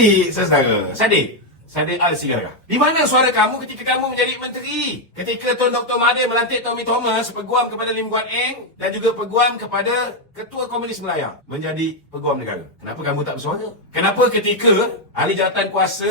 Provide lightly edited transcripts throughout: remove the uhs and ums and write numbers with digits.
Jadi, saudara, Sadiq Al-Sigarah, di mana suara kamu ketika kamu menjadi menteri? Ketika Tun Dr. Mahathir melantik Tommy Thomas, peguam kepada Lim Guan Eng dan juga peguam kepada Ketua Komunis Melaya menjadi peguam negara. Kenapa kamu tak bersuara? Kenapa ketika ahli jawatan kuasa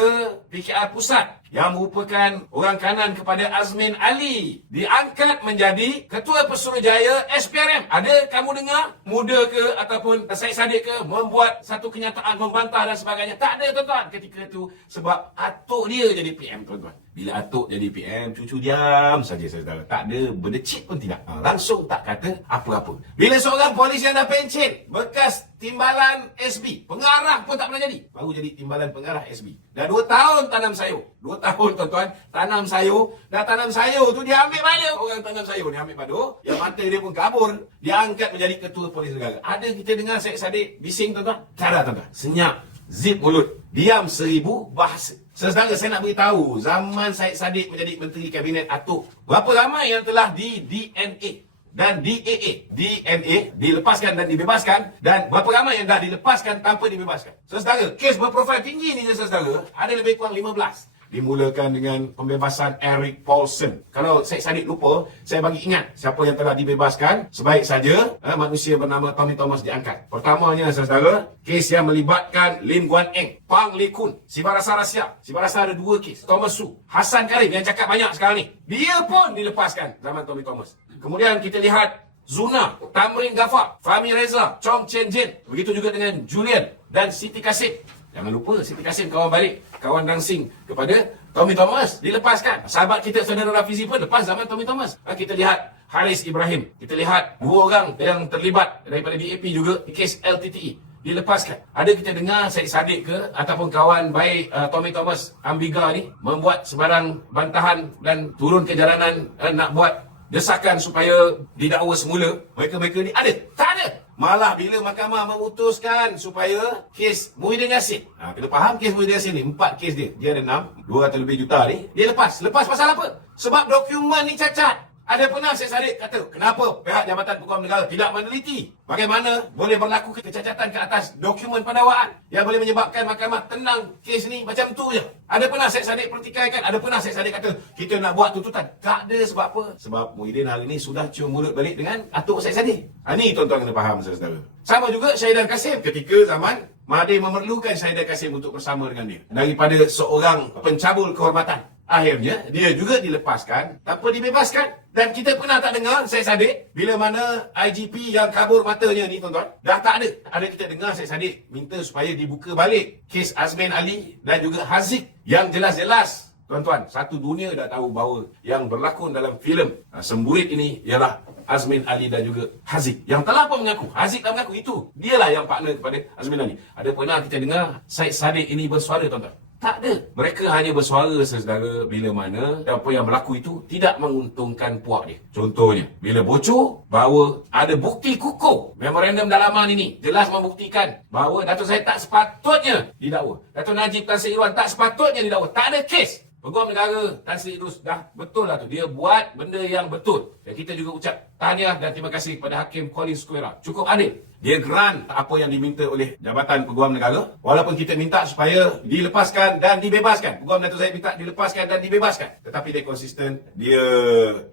PKR Pusat yang merupakan orang kanan kepada Azmin Ali diangkat menjadi Ketua Pesuruhjaya SPRM, ada kamu dengar muda ke ataupun Syed Saddiq ke membuat satu kenyataan membantah dan sebagainya? Tak ada, tuan-tuan, ketika itu, sebab atuk dia jadi PM, tuan-tuan. Bila atuk jadi PM, cucu diam saja, saudara. Tak ada berdecit pun tidak. Langsung tak kata apa-apa. Bila seorang polis yang dah pencen, bekas timbalan SB, pengarah pun tak pernah jadi, baru jadi timbalan pengarah SB. Dah 2 tahun tanam sayur. 2 tahun, tuan-tuan, tanam sayur. Dah tanam sayur tu dia ambil pada. Orang tanam sayur dia ambil pada. Yang mata dia pun kabur. Dia angkat menjadi Ketua Polis Negara. Ada kita dengar Syed Saddiq bising, tuan-tuan? Tak ada, tuan-tuan. Senyap. Zip mulut. Diam 1000 bahasa. Saudara, saya nak beritahu, zaman Syed Saddiq menjadi Menteri Kabinet Atuk, berapa ramai yang telah di DNA dan DAA. DNA, dilepaskan dan dibebaskan, dan berapa ramai yang dah dilepaskan tanpa dibebaskan. Saudara, kes berprofil tinggi ni, saudara, ada lebih kurang 15. Dimulakan dengan pembebasan Eric Paulson. Kalau Syed Saddiq lupa, saya bagi ingat siapa yang telah dibebaskan. Sebaik saja manusia bernama Tommy Thomas diangkat. Pertamanya, saudara, kes yang melibatkan Lim Guan Eng, Pang Lee Kun, Si Barasa Rahsia. Si Barasa ada 2 kes. Thomas Su, Hassan Karim yang cakap banyak sekarang ni, dia pun dilepaskan zaman Tommy Thomas. Kemudian kita lihat Zuna, Tamrin Ghaffar, Fahmi Reza, Chong Chen Jin. Begitu juga dengan Julian dan Siti Kasim. Jangan lupa Siti Kasim kawan balik, kawan dancing kepada Tommy Thomas, dilepaskan. Sahabat kita saudara Rafizi pun lepas zaman Tommy Thomas. Kita lihat Haris Ibrahim. Kita lihat 2 orang yang terlibat daripada DAP juga di kes LTTE, dilepaskan. Ada kita dengar Syed Saddiq ke ataupun kawan baik Tommy Thomas Ambiga ni membuat sebarang bantahan dan turun ke jalanan nak buat desakan supaya didakwa semula. Mereka-mereka ni ada? Tak ada. Malah bila mahkamah memutuskan supaya kes Muhyiddin Yassin, kena faham kes Muhyiddin Yassin ni, 4 kes dia ada 6, 200 lebih juta ni, dia lepas pasal apa? Sebab dokumen ni cacat. Ada pernah Syed Saddiq kata, kenapa pihak Jabatan Peguam Negara tidak meneliti bagaimana boleh berlaku kecacatan ke atas dokumen pendakwaan yang boleh menyebabkan mahkamah tenang kes ni macam tu je. Ada pernah Syed Saddiq pertikaikan, ada pernah Syed Saddiq kata, kita nak buat tuntutan. Tak ada, sebab apa? Sebab Muhyiddin hari ni sudah cium mulut balik dengan atuk Syed Saddiq. Ni tuan-tuan kena faham, saudara. Sama juga Syahidan Kasim ketika zaman Mahathir memerlukan Syahidan Kasim untuk bersama dengan dia. Daripada seorang pencabul kehormatan, akhirnya dia juga dilepaskan tanpa dibebaskan. Dan kita pernah tak dengar Syed Saddiq bila mana IGP yang kabur matanya ni, tuan-tuan, dah tak ada. Ada kita dengar Syed Saddiq minta supaya dibuka balik kes Azmin Ali dan juga Haziq yang jelas-jelas, tuan-tuan, satu dunia dah tahu bahawa yang berlakon dalam filem Semburit ini ialah Azmin Ali dan juga Haziq. Yang telah pun mengaku, Haziq dah mengaku itu dialah yang partner kepada Azmin Ali. Ada pernah kita dengar Syed Saddiq ini bersuara, tuan-tuan? Tak ada. Mereka hanya bersuara, saudara, bila mana apa yang berlaku itu tidak menguntungkan puak dia. Contohnya, bila bocor bahawa ada bukti kukuh memorandum dalaman ini jelas membuktikan bahawa Dato' Syed tak sepatutnya didakwa. Dato' Najib Tan Sri Irwan tak sepatutnya didakwa. Tak ada kes. Peguam Negara Tan Sri Idrus dah betul lah tu. Dia buat benda yang betul. Dan kita juga ucap tahniah dan terima kasih kepada Hakim Colin Squira. Cukup adil. Dia grant apa yang diminta oleh Jabatan Peguam Negara. Walaupun kita minta supaya dilepaskan dan dibebaskan. Peguam Dato' Syed minta dilepaskan dan dibebaskan. Tetapi dia konsisten. Dia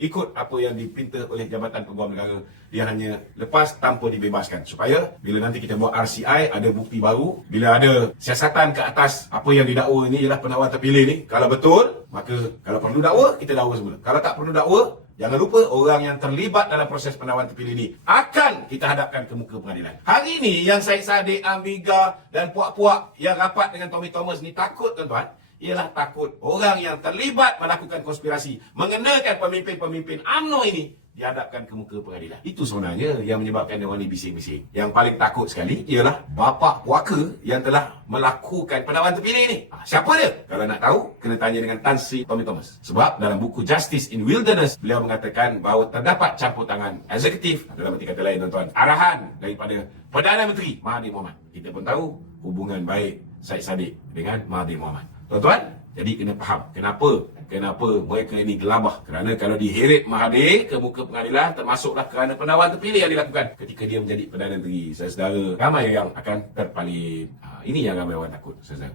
ikut apa yang dipinta oleh Jabatan Peguam Negara. Dia hanya lepas tanpa dibebaskan. Supaya bila nanti kita buat RCI, ada bukti baru. Bila ada siasatan ke atas apa yang didakwa ini ialah penawar terpilih ni. Kalau betul, maka kalau perlu dakwa, kita dakwa semula. Kalau tak perlu dakwa, jangan lupa orang yang terlibat dalam proses penawaran terpilih ini akan kita hadapkan ke muka pengadilan. Hari ini yang Syed Saddiq, Ambiga dan puak-puak yang rapat dengan Tommy Thomas ni takut, tuan-tuan, ialah takut orang yang terlibat melakukan konspirasi mengenakan pemimpin-pemimpin UMNO ini dihadapkan ke muka pengadilan. Itu sebenarnya yang menyebabkan dia orang ni bising-bising. Yang paling takut sekali ialah bapa puaka yang telah melakukan penawaran terpilih ni. Siapa dia? Kalau nak tahu, kena tanya dengan Tan Sri Tommy Thomas. Sebab dalam buku Justice in Wilderness, beliau mengatakan bahawa terdapat campur tangan eksekutif, dalam arti kata lain, tuan-tuan, arahan daripada Perdana Menteri Mahathir Mohamad. Kita pun tahu hubungan baik Syed Saddiq dengan Mahathir Mohamad. Tuan-tuan, jadi kena faham kenapa mereka ini gelabah. Kerana kalau diheret Mahathir ke muka pengadilan, termasuklah kerana penawaran terpilih yang dilakukan ketika dia menjadi Perdana Menteri, saudara, ramai yang akan terpalin. Ini yang ramai orang takut, saudara.